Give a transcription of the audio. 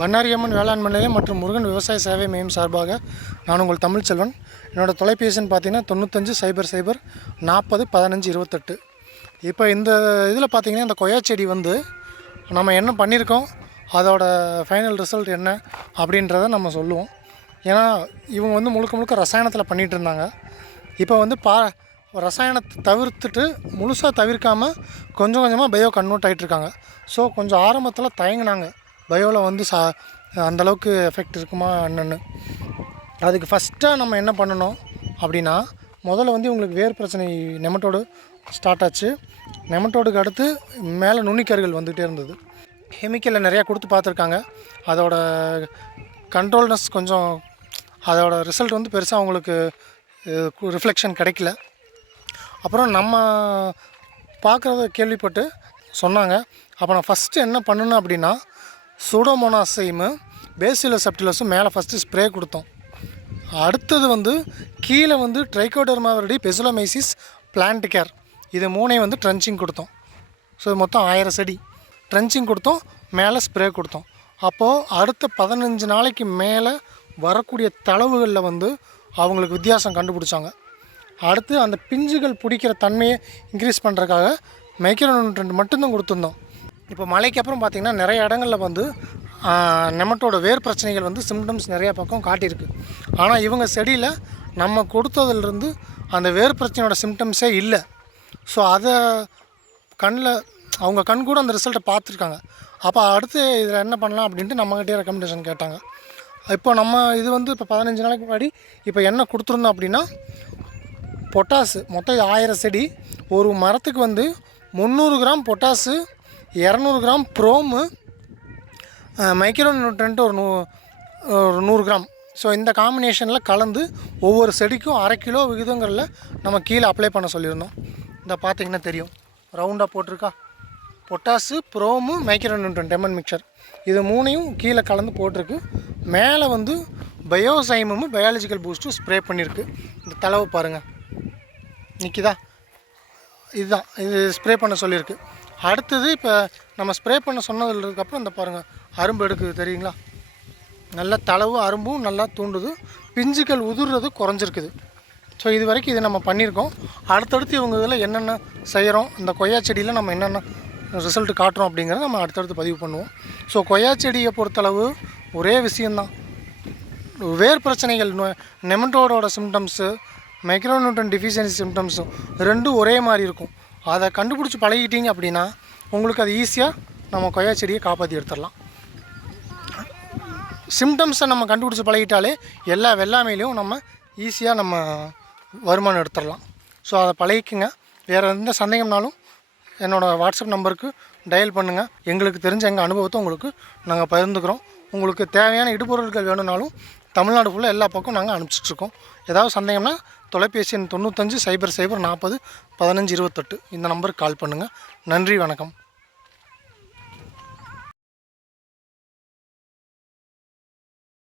பண்ணாரியம்மன் வேளாண் நிலையம் மற்றும் முருகன் விவசாய சேவை மையம் சார்பாக நான் உங்கள் தமிழ்ச்செல்வன். என்னோடய தொலைபேசின்னு பார்த்தீங்கன்னா 95 00 40 15 28. இப்போ இந்த இதில் பார்த்தீங்கன்னா இந்த கொய்யா செடி வந்து நம்ம என்ன பண்ணியிருக்கோம், அதோட ஃபைனல் ரிசல்ட் என்ன அப்படின்றத நம்ம சொல்லுவோம். ஏன்னா இவங்க வந்து முழுக்க முழுக்க ரசாயனத்தில் பண்ணிகிட்டு இருந்தாங்க. இப்போ வந்து ரசாயனத்தை தவிர்த்துட்டு முழுசாக தவிர்க்காமல் கொஞ்சம் கொஞ்சமாக பயோ கன்வெர்ட் ஆகிட்டுருக்காங்க. ஸோ கொஞ்சம் ஆரம்பத்தில் தயங்கினாங்க, பயோவில் வந்து அந்தளவுக்கு எஃபெக்ட் இருக்குமா என்னென்னு. அதுக்கு ஃபஸ்ட்டாக நம்ம என்ன பண்ணணும் அப்படின்னா, முதல்ல வந்து இவங்களுக்கு வேர் பிரச்சனை நெமட்டோடு ஸ்டார்ட் ஆச்சு. நெமட்டோடுக்கு அடுத்து மேலே நுண்ணிக்கருகள் வந்துகிட்டே இருந்தது. கெமிக்கலில் நிறையா கொடுத்து பார்த்துருக்காங்க. அதோட கண்ட்ரோல்னஸ் கொஞ்சம், அதோட ரிசல்ட் வந்து பெருசாக அவங்களுக்கு ரிஃப்ளெக்ஷன் கிடைக்கல. அப்புறம் நம்ம பார்க்குறத கேள்விப்பட்டு சொன்னாங்க. அப்போ நான் ஃபஸ்ட்டு என்ன பண்ணணும் அப்படின்னா, சூடோமோனாஸையும் பேசிலஸ் சப்டிலஸும் மேலே ஃபஸ்ட்டு ஸ்ப்ரே கொடுத்தோம். அடுத்தது வந்து கீழே வந்து ட்ரைகோடர்மா விரிடி, பெசிலோமைசிஸ், பிளான்ட் கேர், இது மூணையும் வந்து ட்ரென்ச்சிங் கொடுத்தோம். ஸோ மொத்தம் 1000 செடி ட்ரென்ச்சிங் கொடுத்தோம், மேலே ஸ்ப்ரே கொடுத்தோம். அப்போது அடுத்த 15 நாளைக்கு மேலே வரக்கூடிய தளவுகளில் வந்து அவங்களுக்கு வித்தியாசம் கண்டுபிடிச்சாங்க. அடுத்து அந்த பிஞ்சுகள் பிடிக்கிற தன்மையை இன்க்ரீஸ் பண்ணுறதுக்காக மைக்ரோ நியூட்ரியன்ட் மட்டும்தான் கொடுத்துருந்தோம். இப்போ மழைக்கு அப்புறம் பார்த்திங்கன்னா நிறைய இடங்களில் வந்து நெமட்டோட வேர் பிரச்சனைகள் வந்து சிம்டம்ஸ் நிறையா பக்கம் காட்டியிருக்கு. ஆனால் இவங்க செடியில் நம்ம கொடுத்ததுலேருந்து அந்த வேர் பிரச்சனையோட சிம்டம்ஸே இல்லை. ஸோ அதை அவங்க கண் கூட அந்த ரிசல்ட்டை பார்த்துருக்காங்க. அப்போ அடுத்து இதில் என்ன பண்ணலாம் அப்படின்ட்டு நம்மகிட்டே ரெக்கமெண்டேஷன் கேட்டாங்க. இப்போ நம்ம இது வந்து இப்போ 15 நாளைக்கு முன்னாடி இப்போ என்ன கொடுத்துருந்தோம் அப்படின்னா, பொட்டாசு மொத்தம் 1000 செடி, ஒரு மரத்துக்கு வந்து 300 கிராம் பொட்டாசு, 200 கிராம் ப்ரோமு, மைக்ரோ நியூட்ரியன்ட் ஒரு 100 கிராம். ஸோ இந்த காம்பினேஷனில் கலந்து ஒவ்வொரு செடிக்கும் 1/2 கிலோ விகிதங்களில் நம்ம கீழே அப்ளை பண்ண சொல்லியிருந்தோம். இந்த பார்த்திங்கன்னா தெரியும், ரவுண்டாக போட்டிருக்கா, பொட்டாசு, ப்ரோமு, மைக்ரோ நியூட்ரியன்ட் எம்என் மிக்சர், இது மூணையும் கீழே கலந்து போட்டிருக்கு. மேலே வந்து பயோசைமும் பயாலஜிக்கல் பூஸ்ட்டும் ஸ்ப்ரே பண்ணியிருக்கு. இந்த தளவு பாருங்கள் நிற்கிதா, இதுதான் இது ஸ்ப்ரே பண்ண சொல்லியிருக்கு. அடுத்தது இப்போ நம்ம ஸ்ப்ரே பண்ண சொன்னதுக்கப்புறம் இந்த பாருங்கள் அரும்பு எடுக்குது தெரியுங்களா, நல்லா தளவு அரும்பும் நல்லா தூண்டுது, பிஞ்சுகள் உதிர்றது குறைஞ்சிருக்குது. ஸோ இது வரைக்கும் இது நம்ம பண்ணியிருக்கோம். அடுத்தடுத்து இவங்க இதில் என்னென்ன செய்கிறோம், இந்த கொய்யா செடியில் நம்ம என்னென்ன ரிசல்ட் காட்டுறோம் அப்படிங்கிறத நம்ம அடுத்தடுத்து பதிவு பண்ணுவோம். ஸோ கொய்யா செடியை பொறுத்தளவு ஒரே விஷயந்தான், வேர் பிரச்சனைகள், நெமட்டோடோட சிம்டம்ஸு, மைக்ரோ நியூட்ரியன்ட் டிஃபிஷியன்சி சிம்டம்ஸும் ரெண்டும் ஒரே மாதிரி இருக்கும். அதை கண்டுபிடிச்சி பழகிட்டீங்க அப்படின்னா உங்களுக்கு அது ஈஸியாக நம்ம கொய்யா செடியை காப்பாற்றி எடுத்துடலாம். சிம்டம்ஸை நம்ம கண்டுபிடிச்சி பழகிட்டாலே எல்லா வெள்ளாமையிலையும் நம்ம ஈஸியாக நம்ம வருமானம் எடுத்துடலாம். ஸோ அதை பழகிக்குங்க. வேறு எந்த சந்தேகம்னாலும் என்னோடய வாட்ஸ்அப் நம்பருக்கு டயல் பண்ணுங்கள். எங்களுக்கு தெரிஞ்ச எங்கள் அனுபவத்தை உங்களுக்கு நாங்கள் பகிர்ந்துக்கிறோம். உங்களுக்கு தேவையான இடுபொருட்கள் வேணும்னாலும் தமிழ்நாடு ஃபுல்லாக எல்லா பக்கம் நாங்கள் அனுப்பிச்சிட்ருக்கோம். ஏதாவது சந்தேகம்னா தொலைபேசி எண் 95 00 40 15 28 இந்த நம்பருக்கு கால் பண்ணுங்கள். நன்றி, வணக்கம்.